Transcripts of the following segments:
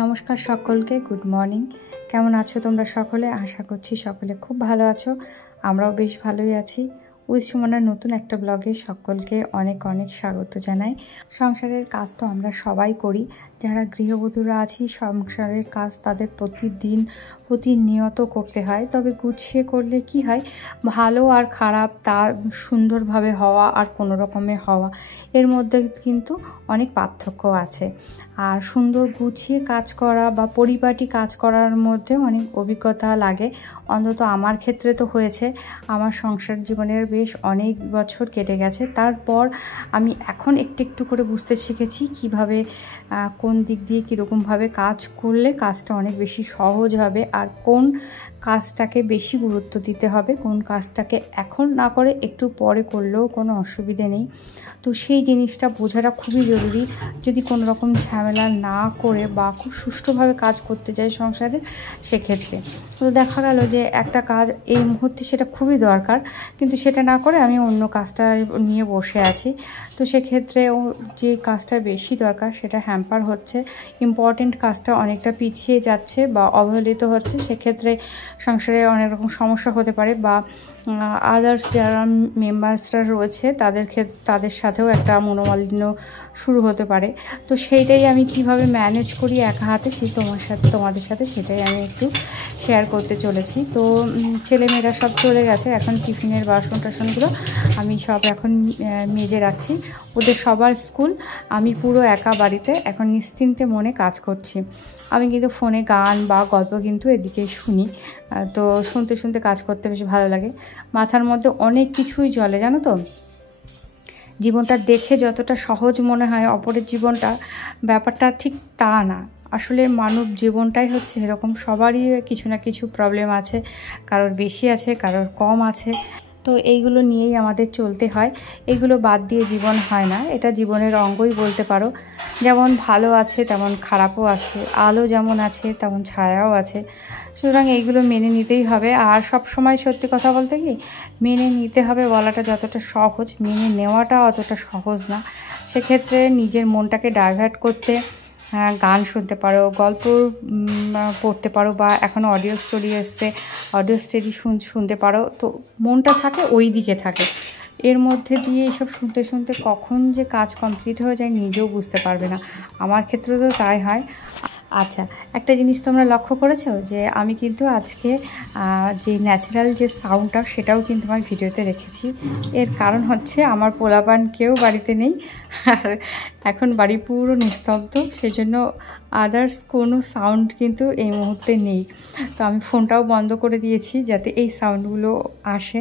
নমস্কার সকলকে, good morning. কেমন আছো তোমরা সকলে? আশা করছি সকলে খুব ভালো আছো। আমরাও বেশ ভালোই আছি। উইথ সুমনার নতুন একটা ব্লগে সকলকে অনেক অনেক স্বাগত জানাই। সংসারের কাজ তো আমরা সবাই করি, যারা গৃহবধূরা আছি সংসারের কাজ তাদের প্রতিনিয়ত করতে হয়। তবে গুছিয়ে করলে কি হয়, ভালো আর খারাপ তা সুন্দরভাবে হওয়া আর কোনো রকমে হওয়া, এর মধ্যে কিন্তু অনেক পার্থক্য আছে। আর সুন্দর গুছিয়ে কাজ করা বা পরিপাটি কাজ করার মধ্যে অনেক অভিজ্ঞতা লাগে। অন্তত আমার ক্ষেত্রে তো হয়েছে। আমার সংসার জীবনের বেশ অনেক বছর কেটে গেছে, তারপর আমি এখন একটু একটু করে বুঝতে শিখেছি কিভাবে কোন দিক দিয়ে কীরকমভাবে কাজ করলে কাজটা অনেক বেশি সহজ হবে, আর কোন কাজটাকে বেশি গুরুত্ব দিতে হবে, কোন কাজটাকে এখন না করে একটু পরে করলেও কোনো অসুবিধে নেই। তো সেই জিনিসটা বোঝাটা খুবই জরুরি। যদি কোনো রকম ঝামেলা না করে বা খুব সুষ্ঠুভাবে কাজ করতে চাই সংসারে, সেক্ষেত্রে তো দেখা গেল যে একটা কাজ এই মুহূর্তে সেটা খুবই দরকার, কিন্তু সেটা না করে আমি অন্য কাজটা নিয়ে বসে আছি। তো সেক্ষেত্রে যে কাজটা বেশি দরকার সেটা হ্যাম্পার হচ্ছে, ইম্পর্টেন্ট কাজটা অনেকটা পিছিয়ে যাচ্ছে বা অবহেলিত হচ্ছে। সেক্ষেত্রে সংসারে অনেক রকম সমস্যা হতে পারে, বা আদার্স যারা মেম্বার্সরা রয়েছে তাদের সাথেও একটা মনোমালিন্য শুরু হতে পারে। তো সেইটাই আমি কিভাবে ম্যানেজ করি একা হাতে, তোমাদের সাথে সেটাই আমি একটু শেয়ার করতে চলেছি। তো ছেলেমেয়েরা সব চলে গেছে, এখন টিফিনের বাসন টাসনগুলো আমি সব এখন মেজে রাখছি। ওদের সবার স্কুল, আমি পুরো একা বাড়িতে এখন নিশ্চিন্তে মনে কাজ করছি। আমি কিন্তু ফোনে গান বা গল্প কিন্তু এদিকে শুনি, তো শুনতে শুনতে কাজ করতে বেশ ভালো লাগে। মাথার মধ্যে অনেক কিছুই চলে, জানো তো। জীবনটা দেখে যতটা সহজ মনে হয় অপরের জীবনটা, ব্যাপারটা ঠিক তা না। আসলে মানব জীবনটাই হচ্ছে এরকম, সবারই কিছু না কিছু প্রবলেম আছে, কারোর বেশি আছে, কারোর কম আছে। তো এইগুলো নিয়েই আমাদের চলতে হয়, এইগুলো বাদ দিয়ে জীবন হয় না। এটা জীবনের অঙ্গই বলতে পারো। যেমন ভালো আছে তেমন খারাপও আছে, আলো যেমন আছে তেমন ছায়াও আছে। সুতরাং এইগুলো মেনে নিতেই হবে। আর সব সময় সত্যি কথা বলতে কি, মেনে নিতে হবে বলাটা যতটা সহজ, মেনে নেওয়াটা অতটা সহজ না। সেক্ষেত্রে নিজের মনটাকে ডাইভার্ট করতে গান শুনতে পারো, গল্প পড়তে পারো, বা এখন অডিও স্টোরি এসছে, অডিও স্টোরি শুনতে পারো। তো মনটা থাকে ওই দিকে থাকে, এর মধ্যে দিয়ে এইসব শুনতে শুনতে কখন যে কাজ কমপ্লিট হয়ে যায় নিজেও বুঝতে পারবে না। আমার ক্ষেত্রে তো তাই হয়। আচ্ছা, একটা জিনিস তোমরা লক্ষ্য করেছো যে আমি কিন্তু আজকে যে ন্যাচারাল যে সাউন্ডটা সেটাও কিন্তু আমার ভিডিওতে রেখেছি। এর কারণ হচ্ছে আমার পোলাপান কেউ বাড়িতে নেই, আর এখন বাড়ি পুরো নিস্তব্ধ, সেজন্য আদার্স কোনো সাউন্ড কিন্তু এই মুহূর্তে নেই। তো আমি ফোনটাও বন্ধ করে দিয়েছি যাতে এই সাউন্ডগুলো আসে।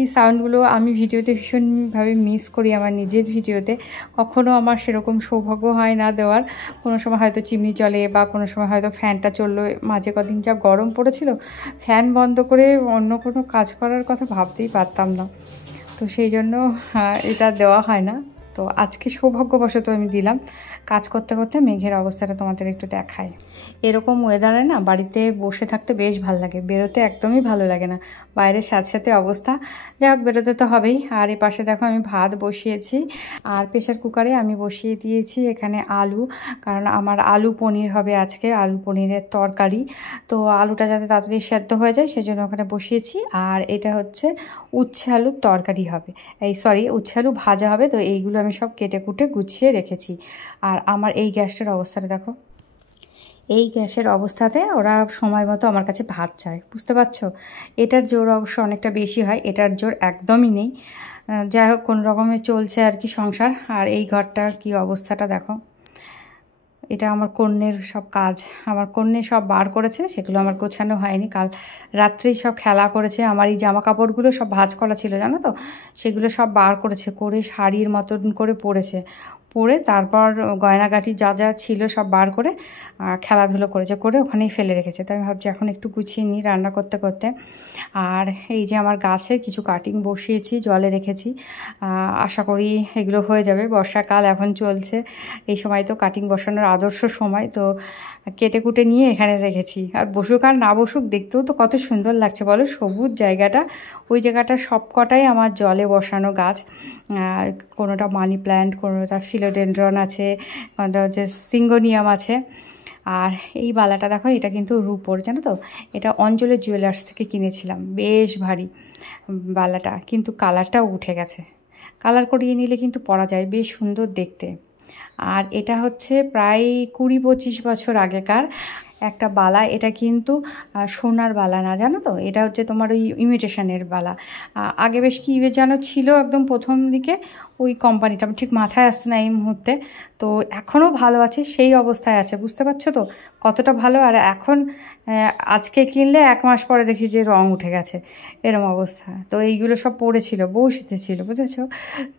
এই সাউন্ডগুলো আমি ভিডিওতে ভীষণভাবে মিস করি, আমার নিজের ভিডিওতে কখনও আমার সেরকম সৌভাগ্য হয় না দেওয়ার। কোনো সময় হয়তো চিমনি চলে, বা কোনো সময় হয়তো ফ্যানটা চললো। মাঝে কদিন যা গরম পড়েছিল, ফ্যান বন্ধ করে অন্য কোনো কাজ করার কথা ভাবতেই পারতাম না। তো সেই জন্য এটা দেওয়া হয় না। তো আজকে সৌভাগ্যবশত আমি দিলাম। কাজ করতে করতে মেঘের অবস্থাটা তোমাদের একটু দেখায়। এরকম ওয়েদারে না বাড়িতে বসে থাকতে বেশ ভালো লাগে, বেরোতে একদমই ভালো লাগে না। বাইরের সাথে সাথে অবস্থা, যাই হোক বেরোতে তো হবেই। আর এই পাশে দেখো আমি ভাত বসিয়েছি, আর প্রেশার কুকারে আমি বসিয়ে দিয়েছি এখানে আলু, কারণ আমার আলু পনির হবে আজকে, আলু পনিরের তরকারি। তো আলুটা যাতে তাড়াতাড়ি সেদ্ধ হয়ে যায় সেজন্য ওখানে বসিয়েছি। আর এটা হচ্ছে উচ্ছে আলুর তরকারি হবে, উচ্ছে আলু ভাজা হবে। তো এইগুলো আমি সব কেটে কুটে গুছিয়ে রেখেছি। আর আমার এই গ্যাসটার অবস্থাটা দেখো, এই গ্যাসের অবস্থাতে ওরা সময় মতো আমার কাছে ভাত চায়, বুঝতে পারছো। এটার জোর অবশ্য অনেকটা বেশি হয়, এটার জোর একদমই নেই। যাই হোক কোনো রকমে চলছে আর কি সংসার। আর এই ঘরটার কি অবস্থাটা দেখো, এটা আমার কন্যের সব কাজ, আমার কন্যে সব বার করেছে, সেগুলো আমার গোছানো হয়নি। কাল রাত্রেই সব খেলা করেছে। আমার এই জামা কাপড়গুলো সব ভাঁজ করা ছিল, জানো তো, সেগুলো সব বার করেছে, করে শাড়ির মতন করে পরেছে, পরে তারপর গয়নাগাটি যা যা ছিল সব বার করে খেলাধুলো করেছে, করে ওখানেই ফেলে রেখেছে। তাই আমি ভাবছি এখন একটু গুছিয়ে নিই রান্না করতে করতে। আর এই যে আমার গাছে কিছু কাটিং বসিয়েছি, জলে রেখেছি, আশা করি এগুলো হয়ে যাবে। বর্ষাকাল এখন চলছে, এই সময় তো কাটিং বসানোর আদর্শ সময়। তো কেটে কুটে নিয়ে এখানে রেখেছি। আর বসুক আর না বসুক, দেখতেও তো কত সুন্দর লাগছে বলো, সবুজ জায়গাটা। ওই জায়গাটা সব কটাই আমার জলে বসানো গাছ। কোনোটা মানি প্ল্যান্ট, কোনোটা ফিলোডেন্ড্রন আছে, কোনোটা হচ্ছে সিঙ্গোনিয়াম আছে। আর এই বালাটা দেখো, এটা কিন্তু রূপোর, জানো তো, এটা অঞ্জলি জুয়েলার্স থেকে কিনেছিলাম। বেশ ভারী বালাটা, কিন্তু কালারটাও উঠে গেছে। কালার করিয়ে নিলে কিন্তু পরা যায়, বেশ সুন্দর দেখতে। আর এটা হচ্ছে প্রায় 20-25 বছর আগেকার একটা বালা। এটা কিন্তু সোনার বালা না, জানো তো, এটা হচ্ছে তোমার ওই ইমিটেশনের বালা। আগে বেশ কী যেন ছিল একদম প্রথম দিকে, ওই কোম্পানিটা আমার ঠিক মাথায় আসছে না এই মুহূর্তে। তো এখনও ভালো আছে, সেই অবস্থায় আছে, বুঝতে পারছো তো কতটা ভালো। আর এখন আজকে কিনলে 1 মাস পরে দেখি যে রং উঠে গেছে, এরম অবস্থা। তো এইগুলো সব পড়েছিল, বউ ছিল, বুঝেছো।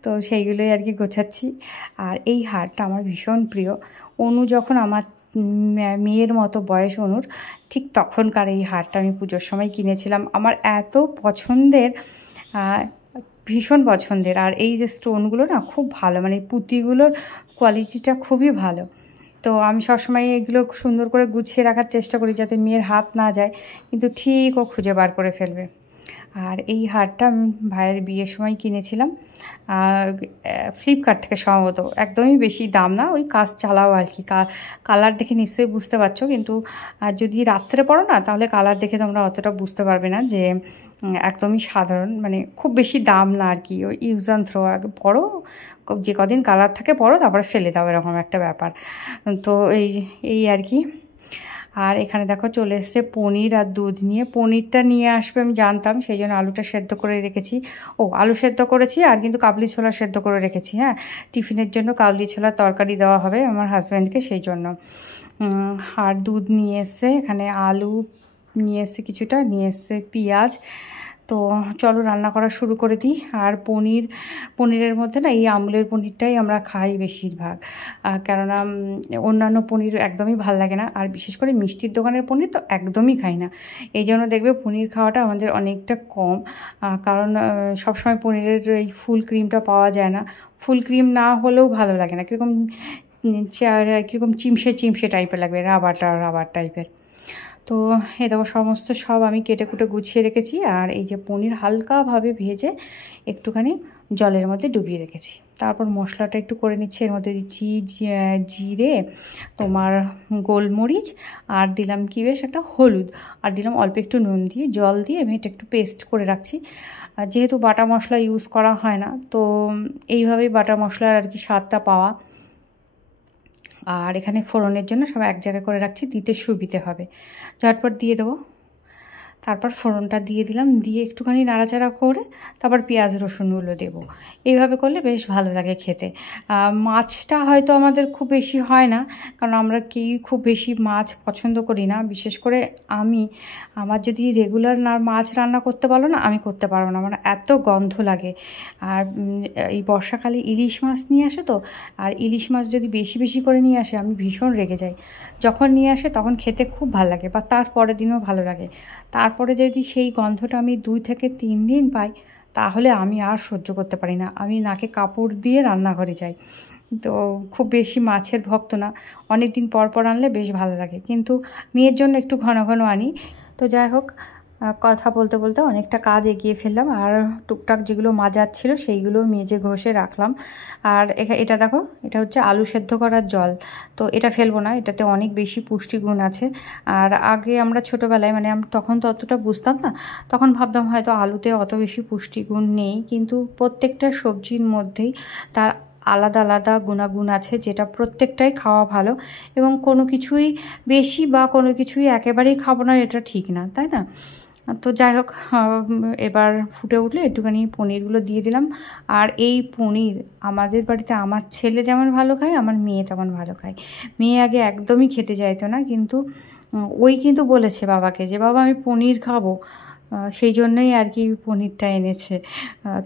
তো সেইগুলোই আর কি গোছাচ্ছি। আর এই হারটা আমার ভীষণ প্রিয়। অনু যখন আমার মেয়ের মতো বয়স অনুর, ঠিক তখনকার এই হারটা আমি পুজোর সময় কিনেছিলাম। আমার এত পছন্দের, ভীষণ পছন্দের। আর এই যে স্টোনগুলো না খুব ভালো, মানে পুঁতিগুলোর কোয়ালিটিটা খুবই ভালো। তো আমি সবসময় এগুলো সুন্দর করে গুছিয়ে রাখার চেষ্টা করি যাতে মেয়ের হাত না যায়, কিন্তু ঠিক ও খুঁজে বার করে ফেলবে। আর এই হারটা আমি ভাইয়ের বিয়ের সময় কিনেছিলাম ফ্লিপকার্ট থেকে, সম্ভবত। একদমই বেশি দাম না, ওই কাজ চালাও আর কি। কালার দেখে নিশ্চয়ই বুঝতে পারছো, কিন্তু যদি রাত্রে পড়ো না, তাহলে কালার দেখে তোমরা অতটা বুঝতে পারবে না যে একদমই সাধারণ, মানে খুব বেশি দাম না আর কি। ওই ইউজ অ্যান্ড থ্রো, আগে পড়ো, যে কদিন কালার থাকে পড়ো, তারপরে ফেলে দাও, এরকম একটা ব্যাপার। তো এই আর কি। আর এখানে দেখো চলে এসছে পনির আর দুধ নিয়ে। পনিরটা নিয়ে আসবে আমি জানতাম, সেই জন্য আলুটা সেদ্ধ করে রেখেছি। আলু সেদ্ধ করেছি, আর কিন্তু কাবলি ছোলা সেদ্ধ করে রেখেছি। হ্যাঁ, টিফিনের জন্য কাবলি ছোলার তরকারি দেওয়া হবে আমার হাজব্যান্ডকে, সেই জন্য। আর দুধ নিয়ে এসছে, এখানে আলু নিয়ে এসছে, কিছুটা নিয়ে এসছে পেঁয়াজ। তো চলো রান্না করা শুরু করে দিই। আর পনিরের মধ্যে না এই আমুলের পনিরটাই আমরা খাই বেশিরভাগ, কেননা অন্যান্য পনির একদমই ভাল লাগে না। আর বিশেষ করে মিষ্টির দোকানের পনির তো একদমই খাই না। এই জন্য দেখবে পনির খাওয়াটা আমাদের অনেকটা কম, কারণ সবসময় পনিরের এই ফুল ক্রিমটা পাওয়া যায় না। ফুল ক্রিম না হলেও ভালো লাগে না, কীরকম চিমসে টাইপের লাগবে, রাবার টাইপের। তো এ দেখো সমস্ত সব আমি কেটে কুটে গুছিয়ে রেখেছি। আর এই যে পনির হালকাভাবে ভেজে একটুখানি জলের মধ্যে ডুবিয়ে রেখেছি। তারপর মশলাটা একটু করে নিচ্ছি। এর মধ্যে দিচ্ছি জিরে, তোমার গোলমরিচ, আর দিলাম কি বেশ একটা হলুদ, আর দিলাম অল্প একটু নুন দিয়ে, জল দিয়ে আমি এটা একটু পেস্ট করে রাখছি। আর যেহেতু বাটা মশলা ইউজ করা হয় না, তো এইভাবেই বাটা মশলার আর কি স্বাদটা পাওয়া। আর এখানে ফোড়নের জন্য সব এক জায়গায় করে রাখছি, দিতে সুবিধে হবে। ঝটপট দিয়ে দেবো। তারপর ফোড়নটা দিয়ে দিলাম, দিয়ে একটুখানি নাড়াচাড়া করে তারপর পেঁয়াজ রসুনগুলো দেবো। এইভাবে করলে বেশ ভালো লাগে খেতে। মাছটা হয়তো আমাদের খুব বেশি হয় না, কারণ আমরা খুব বেশি মাছ পছন্দ করি না। বিশেষ করে আমার যদি রেগুলার মাছ রান্না করতে বলো না, আমি করতে পারবো না, আমার এত গন্ধ লাগে। আর এই বর্ষাকালে ইলিশ মাছ নিয়ে আসে তো, আর ইলিশ মাছ যদি বেশি বেশি করে নিয়ে আসে, আমি ভীষণ রেগে যাই। যখন নিয়ে আসে তখন খেতে খুব ভালো লাগে, বা তার পরের দিনও ভালো লাগে। তারপরে যদি সেই গন্ধটা আমি 2 থেকে 3 দিন পাই, তাহলে আমি আর সহ্য করতে পারি না, আমি নাকে কাপড় দিয়ে রান্নাঘরে যাই। তো খুব বেশি মাছের ভক্ত না, অনেক দিন পর পর আনলে বেশ ভালো লাগে, কিন্তু মেয়ের জন্য একটু ঘন ঘন আনি। তো যাই হোক, কথা বলতে বলতে অনেকটা কাজ এগিয়ে ফেললাম। আর টুকটাক যেগুলো মাজার ছিল সেইগুলো মেজে ঘষে রাখলাম। আর এটা দেখো, এটা হচ্ছে আলু সেদ্ধ করার জল। তো এটা ফেলবো না, এটাতে অনেক বেশি পুষ্টিগুণ আছে। আর আগে আমরা ছোটোবেলায়, মানে তখন তো অতটা বুঝতাম না, তখন ভাবতাম হয়তো আলুতে অত বেশি পুষ্টিগুণ নেই, কিন্তু প্রত্যেকটা সবজির মধ্যেই তার আলাদা আলাদা গুণাগুণ আছে, যেটা প্রত্যেকটাই খাওয়া ভালো। এবং কোনো কিছুই বেশি বা কোনো কিছুই একেবারেই খাবো না, এটা ঠিক না, তাই না? তো যাই হোক, এবার ফুটে উঠলে একটুখানি পনিরগুলো দিয়ে দিলাম। আর এই পনির আমাদের বাড়িতে আমার ছেলে যেমন ভালো খায়, আমার মেয়ে তেমন ভালো খায়। মেয়ে আগে একদমই খেতে চাইতো না, কিন্তু ওই কিন্তু বলেছে বাবাকে যে বাবা আমি পনির খাবো, সেই জন্যই আর কি পনিরটা এনেছে।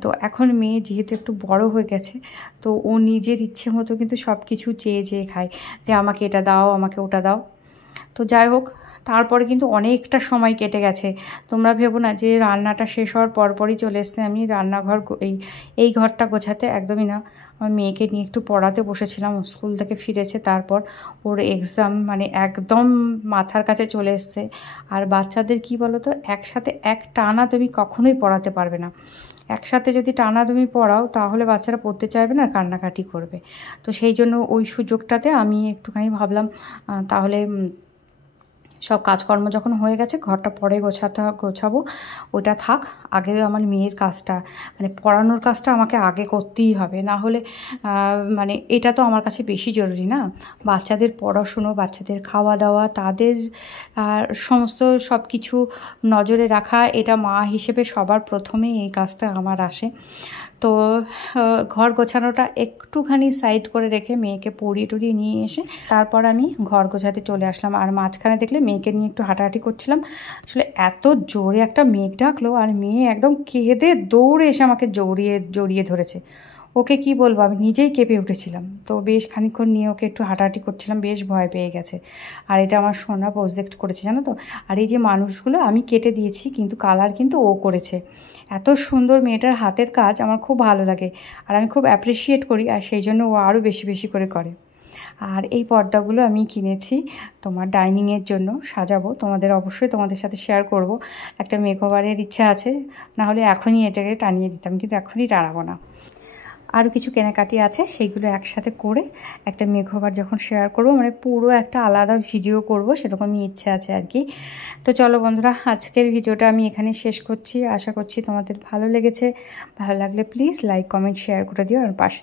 তো এখন মেয়ে যেহেতু একটু বড় হয়ে গেছে, তো ও নিজের ইচ্ছে মতো কিন্তু সব কিছু চেয়ে খায়, যে আমাকে এটা দাও, আমাকে ওটা দাও। তো যাই হোক, তারপরে কিন্তু অনেকটা সময় কেটে গেছে। তোমরা ভেবো না যে রান্নাটা শেষ হওয়ার পরপরই চলে এসেছে আমি রান্নাঘর এই ঘরটা গোছাতে, একদমই না। আমার মেয়েকে নিয়ে একটু পড়াতে বসেছিলাম, স্কুল থেকে ফিরেছে, তারপর ওর এক্সাম মানে একদম মাথার কাছে চলে এসছে। আর বাচ্চাদের কি বলো তো, একসাথে এক টানা তুমি কখনোই পড়াতে পারবে না। একসাথে যদি টানা তুমি পড়াও তাহলে বাচ্চারা পড়তে চাইবে না, কান্নাকাটি করবে। তো সেই জন্য ওই সুযোগটাতে আমি একটুখানি ভাবলাম তাহলে সব কাজকর্ম যখন হয়ে গেছে ঘরটা পরে গোছাবো, ওটা থাক। আগে আমার মেয়ের কাজটা মানে পড়ানোর কাজটা আমাকে আগে করতেই হবে, না হলে মানে এটা তো আমার কাছে বেশি জরুরি না। বাচ্চাদের পড়াশুনো, বাচ্চাদের খাওয়া দাওয়া, তাদের সমস্ত সব কিছু নজরে রাখা, এটা মা হিসেবে সবার প্রথমে এই কাজটা আমার আসে। তো ঘর গোছানোটা একটুখানি সাইড করে রেখে মেয়েকে পড়িয়ে টড়িয়ে নিয়ে এসে তারপর আমি ঘর গোছাতে চলে আসলাম। আর মাঝখানে দেখলে মেয়েকে নিয়ে একটু হাঁটাহাঁটি করছিলাম। আসলে এত জোরে একটা মেঘ ডাকলো আর মেয়ে একদম কেঁদে দৌড়ে এসে আমাকে জড়িয়ে ধরেছে। ওকে কি বলবো, আমি নিজেই কেঁপে উঠেছিলাম। তো বেশ খানিকক্ষণ নিয়ে ওকে একটু হাঁটাহাঁটি করছিলাম, বেশ ভয় পেয়ে গেছে। আর এটা আমার সোনা প্রজেক্ট করেছে জানো তো। আর এই যে মানুষগুলো আমি কেটে দিয়েছি, কিন্তু কালার কিন্তু ও করেছে। এত সুন্দর মেয়েটার হাতের কাজ আমার খুব ভালো লাগে, আর আমি খুব অ্যাপ্রিসিয়েট করি, আর সেই জন্য ও আরও বেশি বেশি করে করে। আর এই পর্দাগুলো আমি কিনেছি তোমার ডাইনিংয়ের জন্য, সাজাবো। অবশ্যই তোমাদের সাথে শেয়ার করব। একটা মেকওভারের ইচ্ছা আছে, না হলে এখনই এটাকে টানিয়ে দিতাম, কিন্তু এখনই টানাবো না। আরও কিছু কেনাকাটি আছে, সেইগুলো একসাথে করে একটা মেকওভার যখন শেয়ার করব, মানে পুরো একটা আলাদা ভিডিও করব, সেরকমই ইচ্ছে আছে আর কি। তো চলো বন্ধুরা, আজকের ভিডিওটা আমি এখানে শেষ করছি। আশা করছি তোমাদের ভালো লেগেছে। ভালো লাগলে প্লিজ লাইক, কমেন্ট, শেয়ার করে দিও আর পাশে